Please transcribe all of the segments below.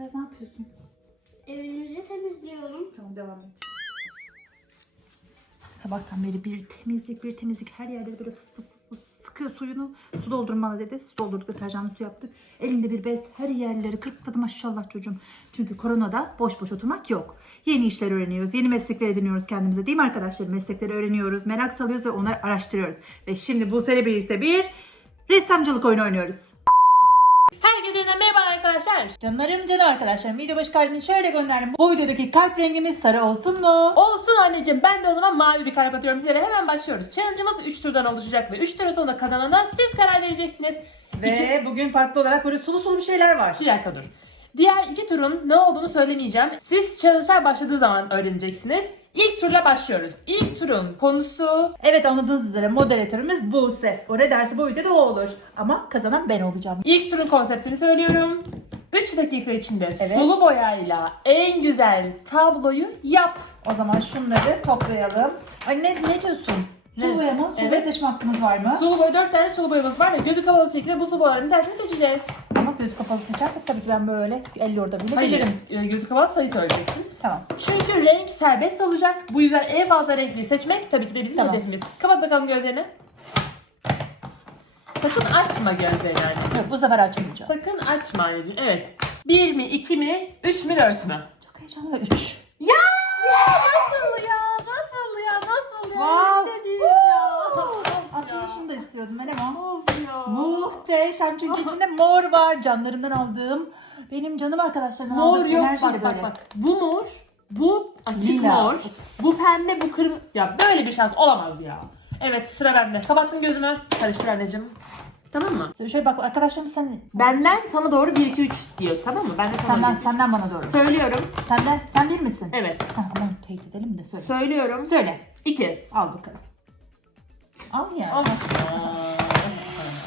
Poyraz ne yapıyorsun? Evimizi temizliyorum. Tamam devam et. Sabahtan beri bir temizlik bir temizlik her yerde böyle fıs fıs fıs fıs sıkıyor suyunu. Su doldurmalı dedi. Su doldurduk deterjanlı su yaptık. Elinde bir bez her yerleri kırıkladı maşallah çocuğum. Çünkü koronada boş boş oturmak yok. Yeni işler öğreniyoruz. Yeni meslekler ediniyoruz kendimize değil mi arkadaşlar? Meslekleri öğreniyoruz. Merak salıyoruz ve onları araştırıyoruz. Ve şimdi Buse'yle birlikte bir ressamcılık oyunu oynuyoruz. Merhaba arkadaşlar. Canlarım canım arkadaşlarım video başı kalbini şöyle gönderdim. Bu videodaki kalp rengimiz sarı olsun mu? Olsun anneciğim ben de o zaman mavi bir kalp atıyorum size ve hemen başlıyoruz. Challenge'ımız 3 turdan oluşacak ve 3 turun sonunda kazanana siz karar vereceksiniz. Ve bugün farklı olarak böyle sulu sulu bir şeyler var. Bir dakika dur. Diğer iki turun ne olduğunu söylemeyeceğim. Siz challenge'lar başladığı zaman öğreneceksiniz. İlk turla başlıyoruz. İlk turun konusu Evet anladığınız üzere moderatörümüz Buse. O ne derse bu videoda o olur. Ama kazanan ben olacağım. İlk turun konseptini söylüyorum. 3 dakika içinde Evet. sulu boyayla en güzel tabloyu yap. O zaman şunları toplayalım. Ay ne, ne diyorsun? Sulu Ne? boya mı? Sulu Evet. seçme hakkımız var mı? Sulu boya 4 tane sulu boyamız var ve gözü kapalı şekilde bu sulu boyaların tanesini seçeceğiz. Ama göz kapalı seçersek tabii ki ben böyle el orada bile Hayır, bilirim. e, gözü kapalı sayı söyleyeceksin. Tamam. Çünkü renk serbest olacak. Bu yüzden en fazla renkli seçmek tabii ki de bizim Tamam. hedefimiz. Kapat bakalım gözlerini. Sakın açma gözlerini anne. Yok bu sefer açmayacağım. Sakın açma anneciğim. Evet. 1 mi, 2 mi, 3 mü, 4 mü? Çok heyecanlı ve 3. Ya! Nasıl ya? Nasıl ya? Nasıl ya? Wow. İstediğim ya. Aslında Ya. şunu da istiyordum ben ama. Of ya. Muhteşem çünkü içinde mor var. Canlarımdan aldığım. Benim canım arkadaşlarımdan Mor aldığım yok enerjiyle bak bak böyle. bak. Bu mor, bu açık Lila. mor, bu pembe, bu kırmızı. Ya böyle bir şans olamaz ya. Evet sıra bende. Kapattım gözümü. Karıştır anneciğim. Tamam mı? Şöyle bak arkadaşlarım sen Benden sana doğru 1 2 3 diyor tamam mı? Ben de sana senden doğru. senden bana doğru. Söylüyorum. Senden sen bir misin? Evet. Ha, aman teyit edelim de söyle. Söylüyorum. Söyle. 2. Al bakalım. Al ya. Of.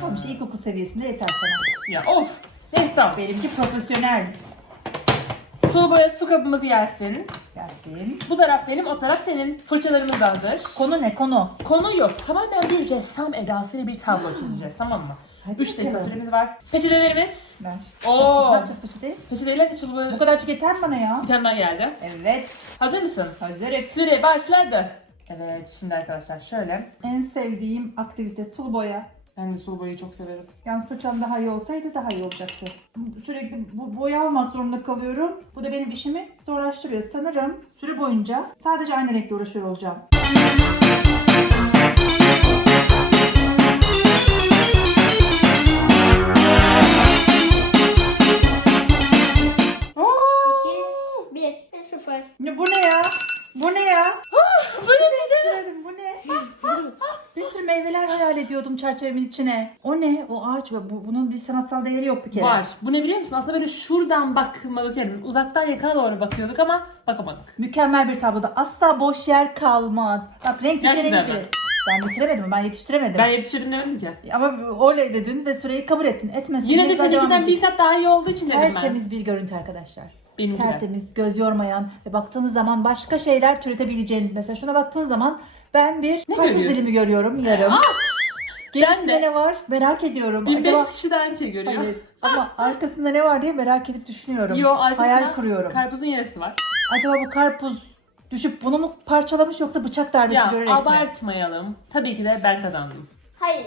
Tamam işte ilkokul seviyesinde yeter sana. ya of. Neyse tamam. Benimki profesyonel. Su boya su kabımız yersin. Gelsin. Bu taraf benim, o taraf senin. Fırçalarımız da hazır. Konu ne konu? Konu yok. Tamamen bir ressam edasıyla bir tablo çizeceğiz tamam mı? Hadi 3 dakika bakalım. süremiz var. Peçetelerimiz. Ver. Oo. Ne yapacağız peçeteyi? Peçeteyle sulu boya. Bu kadarcık yeter mi bana ya? Bir tane daha geldi. Evet. Hazır mısın? Hazırız. Süre başladı. Evet şimdi arkadaşlar şöyle. En sevdiğim aktivite sulu boya. Ben de sulu boyayı çok severim. Yalnız fırçam daha iyi olsaydı daha iyi olacaktı. Sürekli bu boya almak zorunda kalıyorum. Bu da benim işimi zorlaştırıyor. Sanırım süre boyunca sadece aynı renkle uğraşıyor olacağım. Çerçevemin içine. O ne? O ağaç ve bu, bunun bir sanatsal değeri yok bir kere. Var. Bu ne biliyor musun? Aslında böyle şuradan bakmalık yani uzaktan yakına doğru bakıyorduk ama bakamadık. Mükemmel bir tabloda asla boş yer kalmaz. Bak renk seçeneğimiz mi? bile. Ben bitiremedim, ben yetiştiremedim. Ben yetiştirdim demedim ki. Ama oley dedin ve süreyi kabul ettin. Etmesin. Yine de seninkinden bir kat daha iyi olduğu için dedim ben. Tertemiz bir görüntü arkadaşlar. Benimki de. Tertemiz, göz yormayan ve baktığınız zaman başka şeyler türetebileceğiniz. Mesela şuna baktığınız zaman ben bir Ne karpuz görüyorsun? dilimi görüyorum yarım. Aa! Gerisinde ne var merak ediyorum. Bir Acaba... beş kişi de aynı şey görüyor. Hayır. Ama arkasında ne var diye merak edip düşünüyorum. Yo arkasında Hayal kuruyorum. karpuzun yarısı var. Acaba bu karpuz düşüp bunu mu parçalamış yoksa bıçak darbesi Ya görerek mi? abartmayalım. Tabii ki de ben kazandım. Hayır.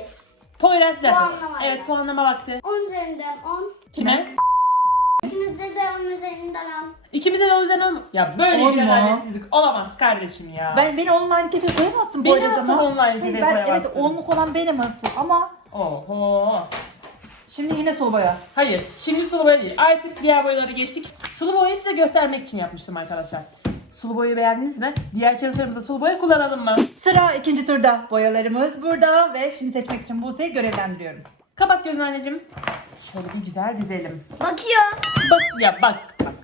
Poyraz. Puanlama Evet puanlama vakti. 10 üzerinden 10. Kime? İkinizde de 10 üzerinden 10. İkimize de o yüzden olm- Ya böyle bir Olma. adaletsizlik olamaz kardeşim ya. Ben beni online kefeye koyamazsın Beni arada asıl zaman. online Hayır, kefeye ben, Evet koyamazsın. onluk olan benim asıl ama Oho. şimdi yine sulu boya. Hayır, şimdi sulu boya değil. Artık diğer boyalara geçtik. Sulu boyayı size göstermek için yapmıştım arkadaşlar. Sulu boyayı beğendiniz mi? Diğer çalışmalarımızda sulu boya kullanalım mı? Sıra ikinci turda. Boyalarımız burada ve şimdi seçmek için Buse'yi görevlendiriyorum. Kapat gözünü anneciğim. Şöyle bir güzel dizelim. Bakıyor. Bak ya bak.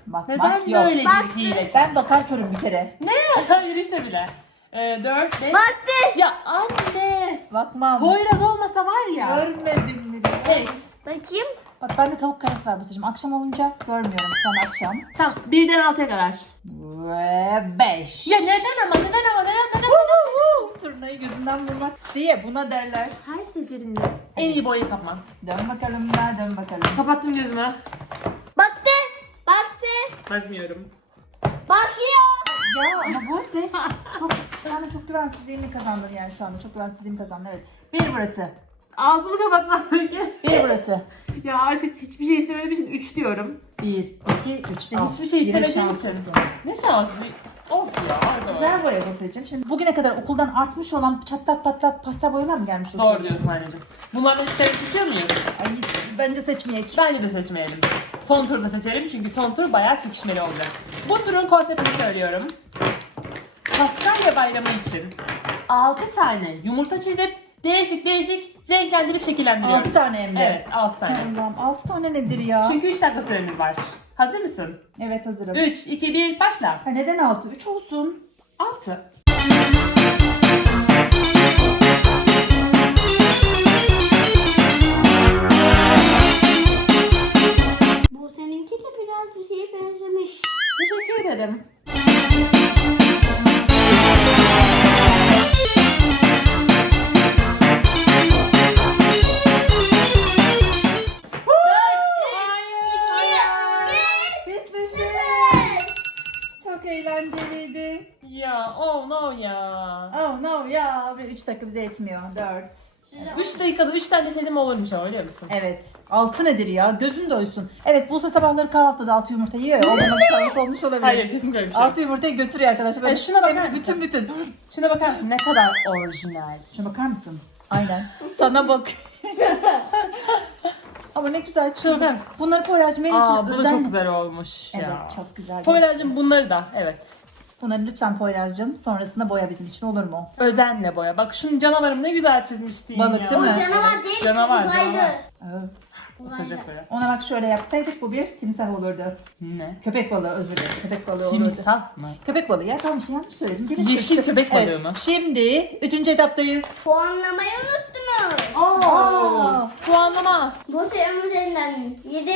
bak. Neden yok. böyle Bak. bir hile? Ben bakar körüm bir kere. Ne? Hayır işte bile. Ee, 4, 5. Baktı. Ya anne. Bakmam. Poyraz olmasa var ya. Görmedim mi? Hey. Bakayım. Bak bende tavuk karası var Buse'cim. Akşam olunca görmüyorum. Son akşam. Tamam birden 6'ya kadar. Ve 5. Ya neden ama neden ama neden gözünden vurmak diye buna derler. Her seferinde en iyi boyayı kapman. Dön bakalım da dön bakalım. Kapattım gözümü. Baktı. Baktı. Bakmıyorum. Bakıyor. Ya ama bu ise çok, yani çok güvensizliğimi kazandın yani şu anda. Çok güvensizliğimi kazandın evet. Bir burası. Ağzımı kapatmam gerekiyor. Bir burası. ya artık hiçbir şey istemediğim için 3 diyorum. Bir, iki, üç. Al. Hiçbir şey Yine istemediğim için. şanslısın. Ne şansı. Of ya. Güzel boya basacağım. Şimdi bugüne kadar okuldan artmış olan çatlak patlak pastel boyalar mı gelmiş? o Doğru diyorsun anneciğim. Bunlardan üç tane seçiyor muyuz? Ay bence seçmeyek. Bence de seçmeyelim. Son turda seçelim çünkü son tur bayağı çekişmeli olacak. Bu turun konseptini söylüyorum. Paskalya bayramı için 6 tane yumurta çizip değişik değişik renklendirip şekillendiriyoruz. Altı tane hem de. Evet 6 tane. Allah'ım altı tane nedir ya? Çünkü 3 dakika süremiz var. Hazır mısın? Evet hazırım. 3, 2, 1 başla. Ha, neden altı? Üç olsun. 6. Bu seninki de biraz bir şeye benzemiş. Teşekkür ederim. 3 dakika bize yetmiyor. 4. 3 dakikada 3 tane deseydim olurmuş ama biliyor musun? Evet. Altı nedir ya? Gözün doysun. Evet Buse sabahları kahvaltıda altı yumurta yiyor. ya, alışkanlık olmuş olabilir. Hayır kesinlikle öyle bir şey. Altı yumurtayı götürüyor arkadaşlar. Böyle E, şuna bakar hem de mısın? bütün bütün. Şuna bakar mısın ne kadar orijinal. Şuna bakar mısın? Aynen. Sana bak. Ama ne güzel bakar çizim. mısın? Bunları Poyraz'cığım benim Aa için bu da özen... çok güzel olmuş Evet ya. çok güzel. Poyraz'cığım bunları da evet. Bunları lütfen Poyraz'cığım sonrasında boya bizim için olur mu? Özenle boya. Bak şunun canavarım ne güzel çizmiştin Balık ya. değil O mi? canavar değil Canavar, uzaylı. canavar. Evet. Isıracak böyle. Ona bak şöyle yapsaydık bu bir timsah olurdu. Ne? Köpek balığı özür dilerim. Köpek balığı olurdu. Timsah mı? Köpek balığı ya tamam şey yanlış söyledim. Gelin Yeşil köpek balığı Evet, mı? Şimdi üçüncü etaptayız. Puanlamayı unuttunuz. Aa. Puanlama. Bu senin üzerinden 7.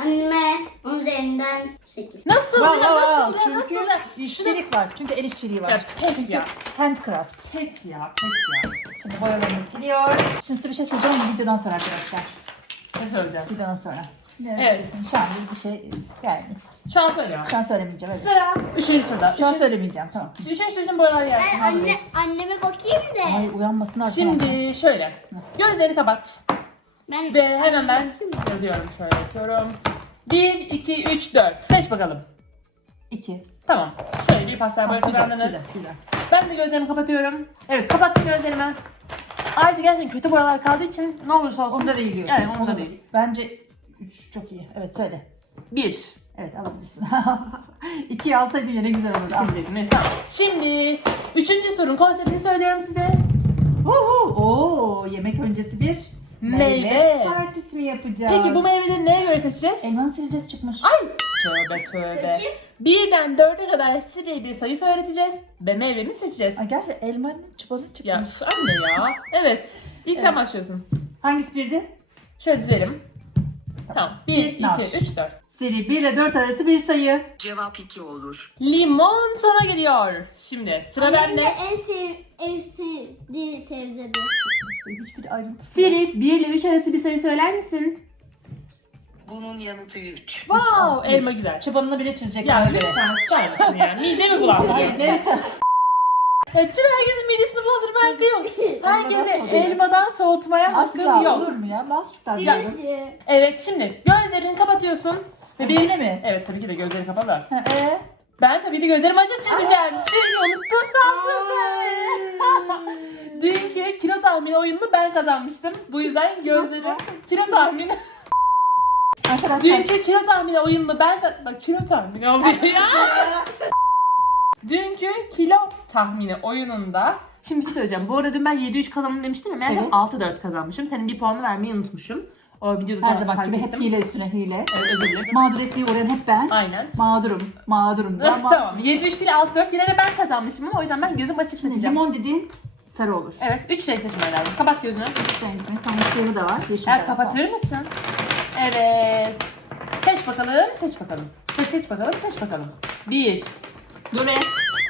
Anneme 10 üzerinden 8. Nasıl Wow, ya? wow, Nasıl? Çünkü Nasıl işçilik var. Çünkü el işçiliği var. Ya pek ya. handcraft. Pek ya. Pek ya. Şimdi boyalarımız gidiyor. Şimdi size bir şey söyleyeceğim ama videodan sonra arkadaşlar. Ne söyleyeceğim? Videodan sonra. Evet. Şu an bir şey yani. Şu an söylüyorum. Şu an söylemeyeceğim. Evet. Sıra. Üçüncü turda. Şu an Üçüncü- söylemeyeceğim. Tamam. Üçüncü turda boyalar yer. Ben anne, anneme bakayım da. Ay uyanmasın artık. Şimdi şöyle. Gözlerini kapat. Ben Ve hemen ben yazıyorum şöyle yapıyorum. 1, 2, 3, 4. Seç bakalım. İki. Tamam. Şöyle bir pastel boya Güzel, kazandınız. güzel, güzel. Ben de gözlerimi kapatıyorum. Evet kapattım gözlerimi. Artık gerçekten kötü boyalar kaldığı için ne olursa olsun. Onda değil diyorsun. Yani onda değil. Bence üç çok iyi. Evet söyle. 1. Evet alabilirsin. İkiyi alsaydın yine güzel olurdu. Al. Neyse tamam. Şimdi üçüncü turun konseptini söylüyorum size. Uhu, Oo, yemek öncesi bir meyve, Meyve. partisi mi yapacağız? Peki bu meyveleri neye göre seçeceğiz? Elmanın sivilcesi çıkmış. Ay! Tövbe tövbe. Peki. Birden dörde kadar size bir sayı öğreteceğiz ve meyveni seçeceğiz. Ay, gerçi elmanın çubuğu Ya çıkmış. anne ya. Evet. İlk sen başlıyorsun. Hangisi birdi? Şöyle dizelim. Tamam. 1, Bir, 2, nar. 3, 4. Seri 1 ile 4 arası bir sayı. Cevap 2 olur. Limon sana geliyor. Şimdi sıra Annemin de bende. en, sev, en sevdiği sebzedir. Hiçbir ayrıntısı. Siri 1 ile 3 arası bir sayı söyler misin? Bunun yanıtı 3. Wow, Üç. elma güzel. Çıbanını bile çizecek. Ya göre. lütfen tutar mısın ya? Midemi bulandırıyorsun. Hayır neyse. Ya Çin herkesin midesini bulandırıp hakkı yok. Herkese Elmadan soğutuyor. elmadan soğutmaya hakkın Asla yok. olur mu ya? Mahsuptan Sivilce. Evet şimdi gözlerini kapatıyorsun. Yine mi? Evet tabii ki de gözleri kapalı. Ha, ee? Ben tabii de gözlerimi açıp çizeceğim. Çünkü unuttum sandım. Dünkü kilo tahmini oyununu ben kazanmıştım. Bu yüzden gözleri kilo tahmini. Arkadaşlar Dünkü kilo tahmini oyununu ben Bak kilo tahmini oluyor ya. Dünkü kilo tahmini oyununda Şimdi bir şey söyleyeceğim. Bu arada dün ben 7-3 kazandım demiştim ya. Meğersem Evet. 6-4 kazanmışım. Senin bir puanı vermeyi unutmuşum. O videoda her da zaman fark gibi hep ettim. hile üstüne hile. Evet özür dilerim. Mağduriyetliği uğrayan hep ben. Aynen. Mağdurum. Mağdurum. Öf, tamam. 7-3 değil 6-4 yine de ben kazanmışım ama o yüzden ben gözüm açık Şimdi seçeceğim. limon dediğin sarı olur. Evet 3 renk seçmeye lazım. Kapat gözünü. Üç renkli. Tamam siyahı da var. Yeşil de var. kapatır mısın? Evet. Seç bakalım, seç bakalım. Seç, seç bakalım, seç bakalım. Bir. Dur be.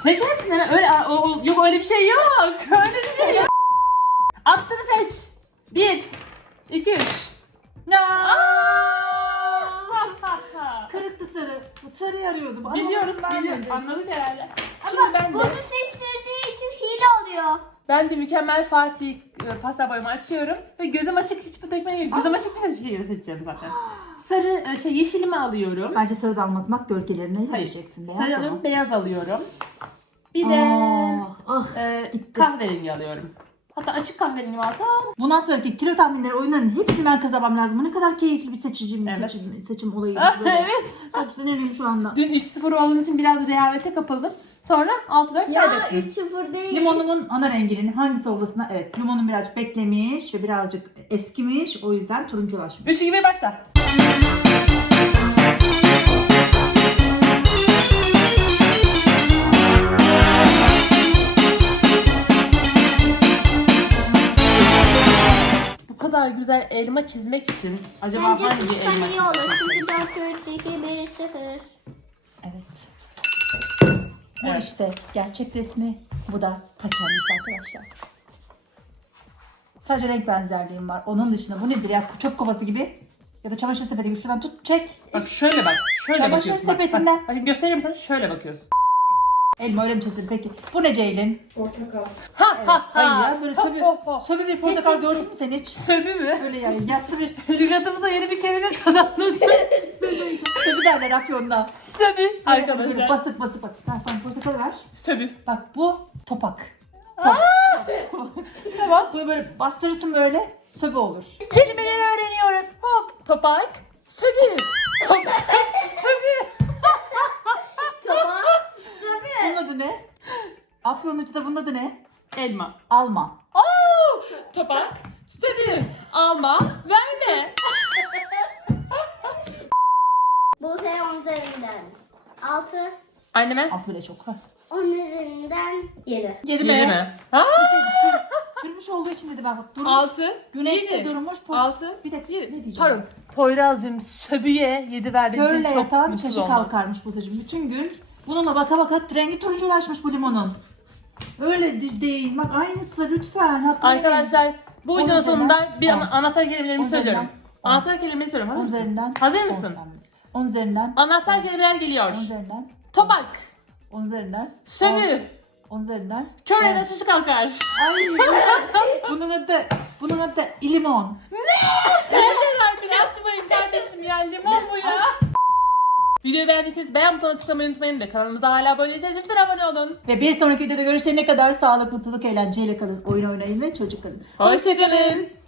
Seçer misin hemen? Öyle, o, o- yok öyle bir şey yok. Öyle bir şey yok. Attığını seç. Bir. iki, üç. Ya. Kırıktı sarı. Sarıyı arıyordum. Ama Biliyoruz, biliyoruz. Anladık herhalde. Şimdi Ama ben de, Buse seçtirdiği için hile oluyor. ben de mükemmel Fatih e, pasta boyamı açıyorum. Ve gözüm açık hiçbir dökmeye gerek. Gözüm açık bir seçkiyle seçeceğim zaten. Sarı, e, şey yeşilimi alıyorum. Bence sarı da almaz. Bak gölgelerini Hayır. vereceksin. Beyaz Sarı sarı. alıyorum, beyaz alıyorum. Bir de Ah, ah. e, gitti. kahverengi alıyorum. Hatta açık kahverengi alsam Bundan sonraki kilo tahminleri oyunların hepsini ben kazanmam lazım. Ne kadar keyifli bir seçici, Evet. seçim, seçim olayıymış böyle. evet. Çok sinirliyim şu anda. Dün 3-0 olduğum için biraz rehavete kapıldım. Sonra 6-4 Ya kaybettim. 3-0 değil. Limonumun ana renginin hangisi olmasına evet limonun birazcık beklemiş ve birazcık eskimiş o yüzden turunculaşmış. 3 gibi başla. kadar güzel elma çizmek için acaba Bence hangi elma iyi olur. Çünkü 4 3 2 1 0. Evet. Bu Evet. işte gerçek resmi bu da ta kendisi arkadaşlar. Sadece renk benzerliğim var. Onun dışında bu nedir ya? Çöp kovası gibi. Ya da çamaşır sepeti gibi. Şuradan tut çek. Bak şöyle bak. Şöyle Çamaşır bakıyorsun. Bak, sepetinden. Bak, bak, göstereyim sana şöyle bakıyorsun. Elma öyle mi çizdim peki? Bu ne Ceylin? Ha ha ha. Hayır ya böyle Ho, söbü, ho, ho. söbü bir portakal gördün mü sen hiç? Söbü mü? Böyle yani yassı bir Lügatımıza yeni bir kelime kazandım. söbü derler Afyon'da. Söbü Böyle arkadaşlar. basık basık bak. Bak bak portakal ver. Söbü. Bak bu topak. Tamam. Bunu böyle bastırırsın böyle söbü olur. Kelimeleri öğreniyoruz. Hop. Topak. Söbü. Topak. Söbü. Tamam. Tabii. Bunun adı ne? Afyonlucuda bunun adı ne? Elma. Alma. Oo! Topak. Söbü. Alma. Verme. Bu senin 10 üzerinden. 6. Anneme. Al böyle çok. Ha. 10 üzerinden 7. Yedi Yedi mi? mi? Ha? Çür, çürümüş olduğu için dedi bak. bak durmuş. Altı. Güneşte yedi. durmuş. Po- Altı. Bir dakika Yedi. ne diyeceğim? Pardon. Poyraz'cığım söbüye yedi verdiğin için Körle çok yatan mutsuz şaşı olma. kalkarmış bu saçım. Bütün gün bununla baka baka rengi turunculaşmış bu limonun. Öyle de- değil. Bak aynısı lütfen. Arkadaşlar bu On videonun üzerinden sonunda bir on. ana- anahtar kelimelerimi On söylüyorum. üzerinden on. Anahtar kelimeyi söylüyorum. Hazır 10 mısın? üzerinden. Hazır on mısın? 10 üzerinden. Anahtar kelimeler geliyor. 10 üzerinden. Topak. 10 üzerinden. Söbü. 10 üzerinden. Kör On. yerden şaşı kalkar. Ay. bunun adı bunun adı ilimon. Yeter artık atmayın kardeşim ya. Limon bu ya. Videoyu beğendiyseniz beğen butonuna tıklamayı unutmayın ve kanalımıza hala abone değilseniz lütfen abone olun. Ve bir sonraki videoda görüşene kadar sağlık, mutluluk, eğlenceyle kalın. Oyun oynayın ve çocuk kalın. Hoşçakalın.